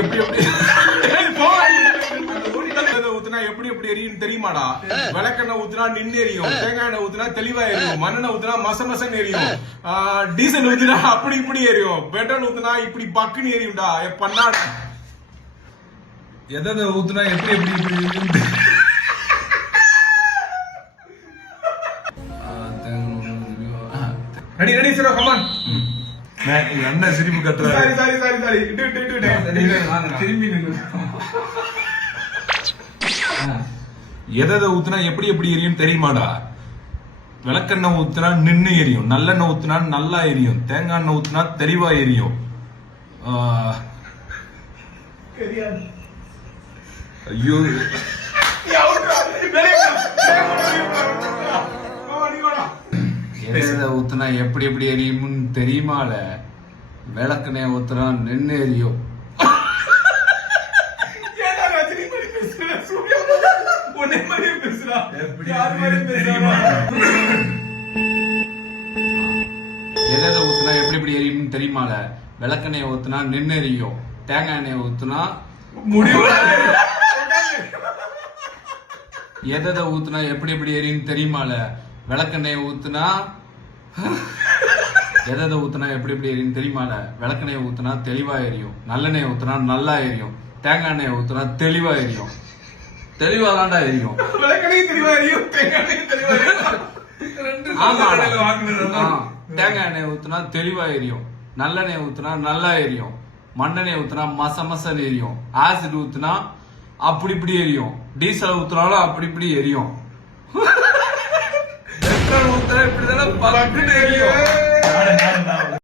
எப்படி எப்படி ஊத்துனா எப்படி எப்படி எரியும் தெரியுமாடா? விளக்கெண்ணெய் ஊத்துனா நின்று எரியும், தேங்காய் எண்ணெய் ஊத்துனா தெளிவா எரியும், மண்ணெண்ணெய் ஊத்துனா மசமசன்னு எரியும், டீசல் ஊத்துனா அப்படி இப்படி எரியும், பெட்ரோல் ஊத்துனா இப்படி பக்குன்னு எரியும்டா. பண்ணா எதை ஊத்துனா எப்படி எப்படி எப்படி ரெடி ரெடி சார் கமான். என்ன சிரிப்பு கத்துறாரு? சாரி சாரி சாரி திரும்பி எதை ஊத்துனா எப்படி எப்படி எரியும் தெரியுமாடா? விளக்கெண்ணெய் ஊத்துனா நின்னு எரியும், நல்லெண்ணெய் ஊத்துனா நல்லா எரியும், தேங்காய் எண்ணெய் ஊத்துனா தெளிவா எரியும். ஐயோ எதை ஊத்துனா எப்படி எப்படி எரியும்னு தெரியுமால? விளக்கெண்ணெய் ஊத்துனா நின்னு எரியும். எதை ஊத்துனா எப்படி எப்படி எரியும் தெரியுமால? விளக்கெண்ணெய் ஊத்துனா நின்னு எரியும், தேங்காய் எண்ணெய் ஊத்துனா முடிவு. எதை ஊத்துனா எப்படி எப்படி எரியும் தெரியுமால? விளக்கெண்ணெய் ஊத்துனா எதை ஊத்துனா எப்படி எப்படி எரியும் தெரியுமால? விளக்கெண்ணெய் ஊத்துனா தெளிவா எரியும், நல்லெண்ணெய் ஊத்துனா நல்லா எரியும், தேங்காய் எண்ணெய் ஊத்துனா தெளிவா எரியும். தெளிவா தான்டா எரியும். தேங்காய் எண்ணெய் ஊத்துனா தெளிவா எரியும், நல்லெண்ணெய் ஊத்துனா நல்லா எரியும், மண்ணெண்ணெய் ஊத்துனா மச மசன்னு எரியும், ஆசிட் ஊத்துனா அப்படி இப்படி எரியும், டீசல் ஊத்துனாலும் அப்படி இப்படி எரியும், பெட்ரோல் ஊத்துனா இப்படிதானே